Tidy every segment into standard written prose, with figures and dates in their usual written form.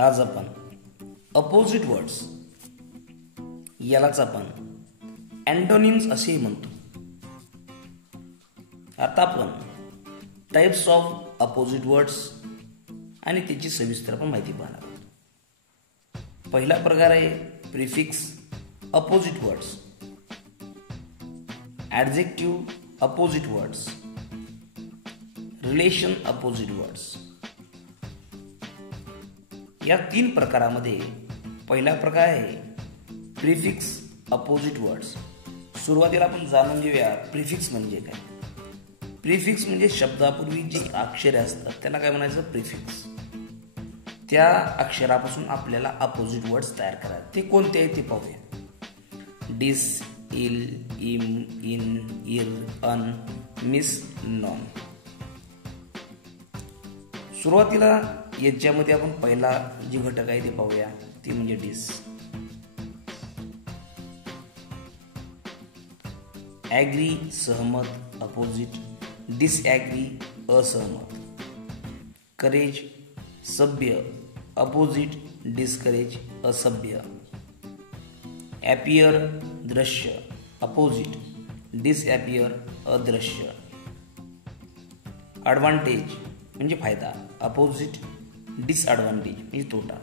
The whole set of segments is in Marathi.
आज आपण अपोजिट वर्ड्स यालाच आपण अँटोनिम्स असेही म्हणतो. आता आपण टाइप्स ऑफ अपोजिट वर्ड्स आणि त्याची सविस्तर आपण माहिती पाहणार आहोत. पहिला प्रकार आहे prefix opposite words, adjective opposite words, relation opposite words. या तीन प्रकारामध्ये पहिला प्रकार आहे प्रिफिक्स अपोजिट वर्ड्स. सुरुवातीला आपण जाणून घेऊया प्रिफिक्स म्हणजे काय. प्रिफिक्स म्हणजे शब्दापूर्वी जी अक्षरे असतात त्याला काय म्हणायचं, प्रिफिक्स. त्या अक्षरापासून आपल्याला अपोजिट वर्ड्स तयार करायचे. ते कोणते आहे ते पाहूया. डिस, इल, इम, इन, इर, अन, मिस, नॉन. सुरुवातीला याच्यामध्ये आपण पहिला जे घटक आहे ते पाहूया, ते म्हणजे डिस. ॲग्री सहमत अपोजिट, डिसॲग्री असहमत. करेज सभ्य अपोजिट डिस्करेज असभ्य. ॲपियर दृश्य अपोजिट डिसॲपियर अदृश्य. ॲडव्हान्टेज म्हणजे फायदा अपोजिट डिसॲडव्हान्टेज म्हणजे तोटा.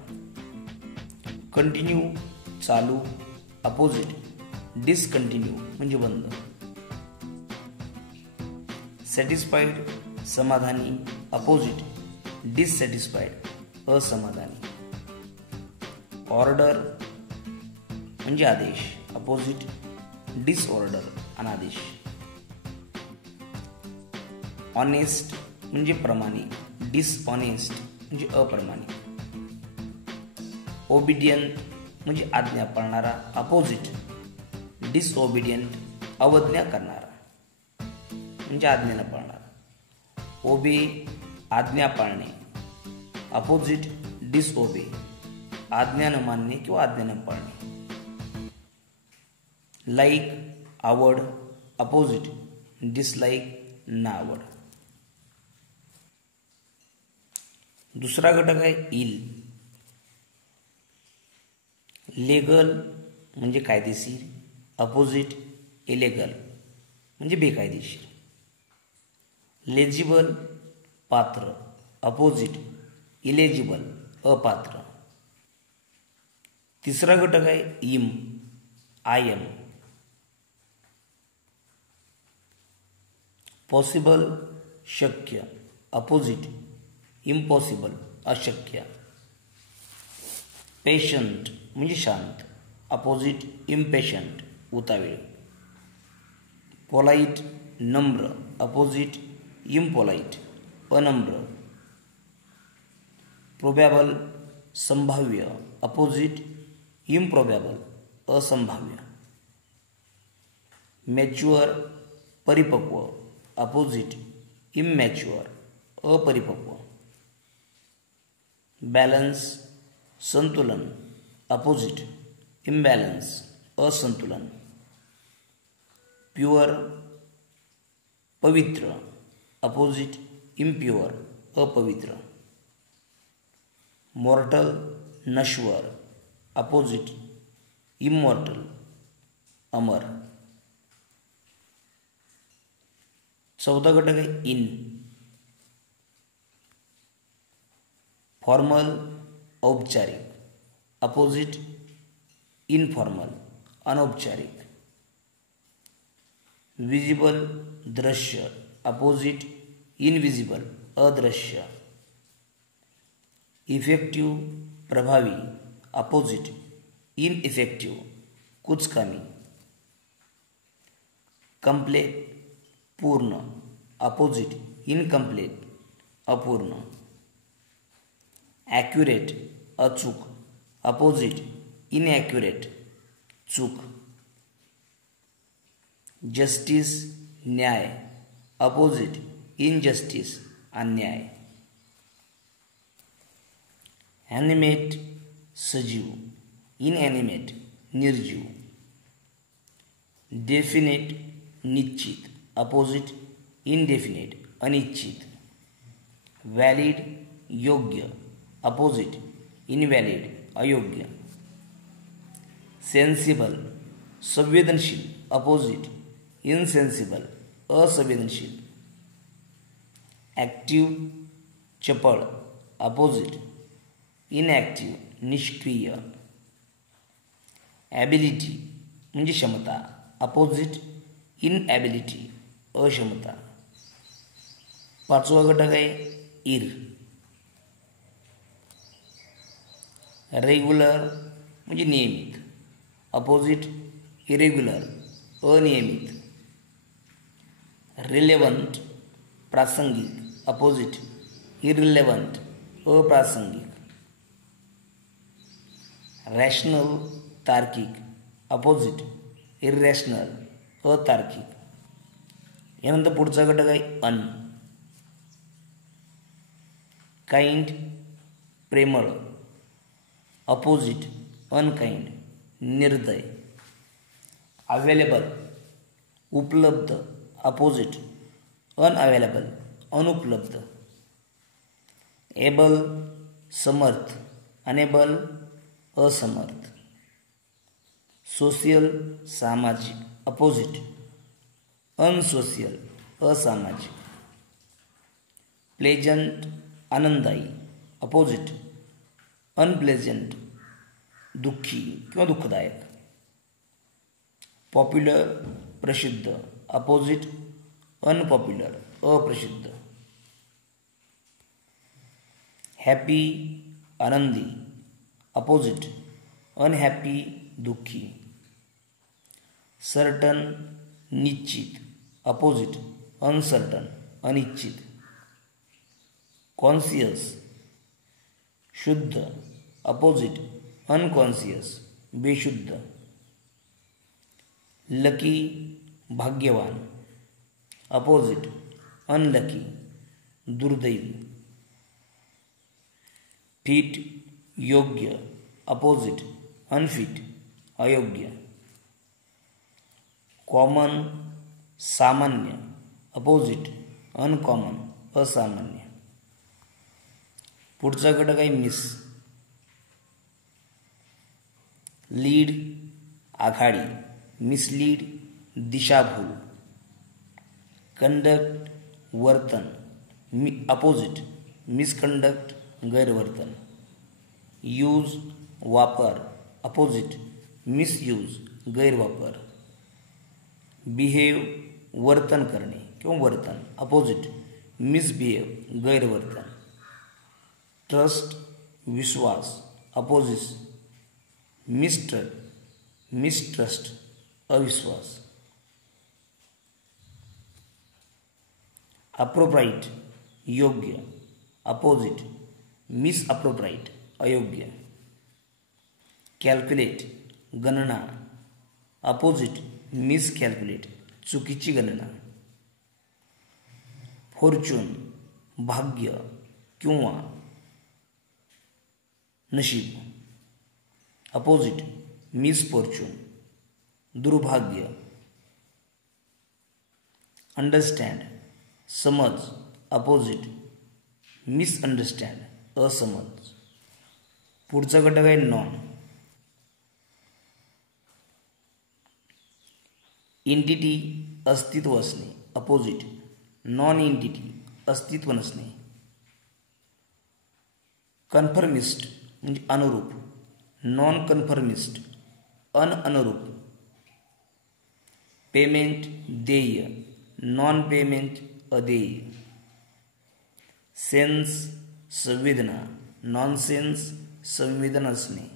कंटिन्यू चालू अपोजिट डिसकंटिन्यू म्हणजे बंद. सॅटिस्फाईड समाधानी अपोजिट डिससॅटिस्फाईड असमाधानी. ऑर्डर म्हणजे आदेश अपोजिट डिसऑर्डर अनादेश. ऑनेस्ट म्हणजे प्रमाणिक डिसऑनेस्ट म्हणजे अप्रमाणिक. ओबिडियंट म्हणजे आज्ञा पाळणारा अपोजिट डिसओबिडियंट अवज्ञा करणारा म्हणजे आज्ञा न पाळणारा. ओबे आज्ञा पाळणे अपोजिट डिसओबे आज्ञा न मानणे किंवा आज्ञा न पाळणे. लाईक आवड अपोजिट डिसलाईक ना आवड. दुसरा घटक आहे इल. लेगल म्हणजे कायदेशीर अपोजिट इलेगल म्हणजे बेकायदेशीर. लेजिबल पात्र अपोजिट इलेजिबल अपात्र. तिसरा घटक आहे इम आयम. पॉसिबल शक्य अपोजिट इम्पॉसिबल अशक्य. पेशंट म्हणजे शांत अपोजिट इम्पेशंट उतावीळ. पोलाईट नम्र अपोजिट इम्पोलाईट अनम्र. प्रोबॅबल संभाव्य अपोजिट इम्प्रोबॅबल असंभाव्य. मॅच्युअर परिपक्व अपोजिट इमॅच्युअर अपरिपक्व. बॅलन्स संतुलन अपोजिट इम्बॅलन्स असंतुलन. प्युअर पवित्र अपोजिट इम्प्युअर अपवित्र. मॉर्टल नश्वर अपोजिट इमॉर्टल अमर. चौथा घटक आहे इन. फॉर्मल औपचारिक अपोजिट इनफॉर्मल अनौपचारिक. विजिबल दृश्य अपोजिट इनविजिबल अदृश्य. इफेक्टिव्ह प्रभावी अपोजिट इनइफेक्टिव्ह कुचकामी. कंप्लेट पूर्ण अपोजिट इनकम्प्लेट अपूर्ण. ॲक्युरेट अचूक अपोजिट इनॲक्युरेट चूक. जस्टिस न्याय अपोजिट इनजस्टिस अन्याय. ॲनिमेट सजीव इनॲनिमेट निर्जीव. डेफिनेट निश्चित अपोजिट इनडेफिनेट अनिश्चित. व्हॅलिड योग्य अपोजिट इनव्हॅलिड अयोग्य. सेन्सिबल संवेदनशील अपोजिट इनसेन्सिबल असंवेदनशील. ॲक्टिव्ह चपळ अपोजिट इनॲक्टिव्ह निष्क्रिय. ॲबिलिटी म्हणजे क्षमता अपोजिट इनॲबिलिटी अक्षमता. पाचवा घटक आहे इर. रेग्युलर म्हणजे नियमित अपोजिट इरेग्युलर अनियमित. रिलेव्हंट प्रासंगिक अपोजिट इरिलेव्हंट अप्रासंगिक. रॅशनल तार्किक अपोजिट इररॅशनल अतार्किक. यानंतर पुढचा घटक आहे अन. काइंड प्रेमळ अपोजिट अनकाइंड निर्दय. अवेलेबल उपलब्ध अपोजिट अनअवेलेबल अनुपलब्ध. एबल समर्थ अनेबल असमर्थ. सोशियल सामाजिक अपोजिट अनसोशियल असामाजिक. प्लेजंट आनंददायी अपोजिट अनप्लेजंट दुःखी किंवा दुःखदायक. पॉप्युलर प्रसिद्ध अपोजिट अनपॉप्युलर अप्रसिद्ध. हॅपी आनंदी अपोजिट अनहॅपी दुःखी. सर्टन निश्चित अपोजिट अनसर्टन अनिश्चित. कॉन्शियस शुद्ध अपोजिट अनकॉन्शियस बेशुद्ध. लकी भाग्यवान अपोजिट अनलकी दुर्दैवी. फिट योग्य अपोजिट अनफिट अयोग्य. कॉमन सामान्य अपोजिट अनकॉमन असामान्य. पुढचा घटक आहे मिस. लीड आघाडी मिसलीड दिशाभूल. कंडक्ट वर्तन अपोजिट मिसकंडक्ट गैरवर्तन. यूज वापर अपोजिट मिसयूज गैरवापर. बिहेव वर्तन करणे किंवा वर्तन अपोजिट मिसबिहेव गैरवर्तन. ट्रस्ट विश्वास अपोजिट मिसट्रस्ट अविश्वास. अप्रोप्राइट योग्य अपोजिट मिसअप्रोप्राइट अयोग्य. कॅल्क्युलेट गणना अपोजिट मिसकॅल्क्युलेट चुकीची गणना. फॉर्च्यून भाग्य किंवा नशीब अपोजिट मिसफॉर्च्यून दुर्भाग्य. अंडरस्टँड समज अपोजिट मिसअंडरस्टँड असमज. पुढचा घटक आहे नॉन. एंटिटी अस्तित्व असणे अपोजिट नॉन एंटिटी अस्तित्व नसणे. कन्फर्मिस्ट म्हणजे अनुरूप नॉन कन्फर्मिस्ट अनअनुरूप. पेमेंट देय नॉन पेमेंट अदेय. सेन्स संवेदना नॉन सेन्स संवेदना असणे.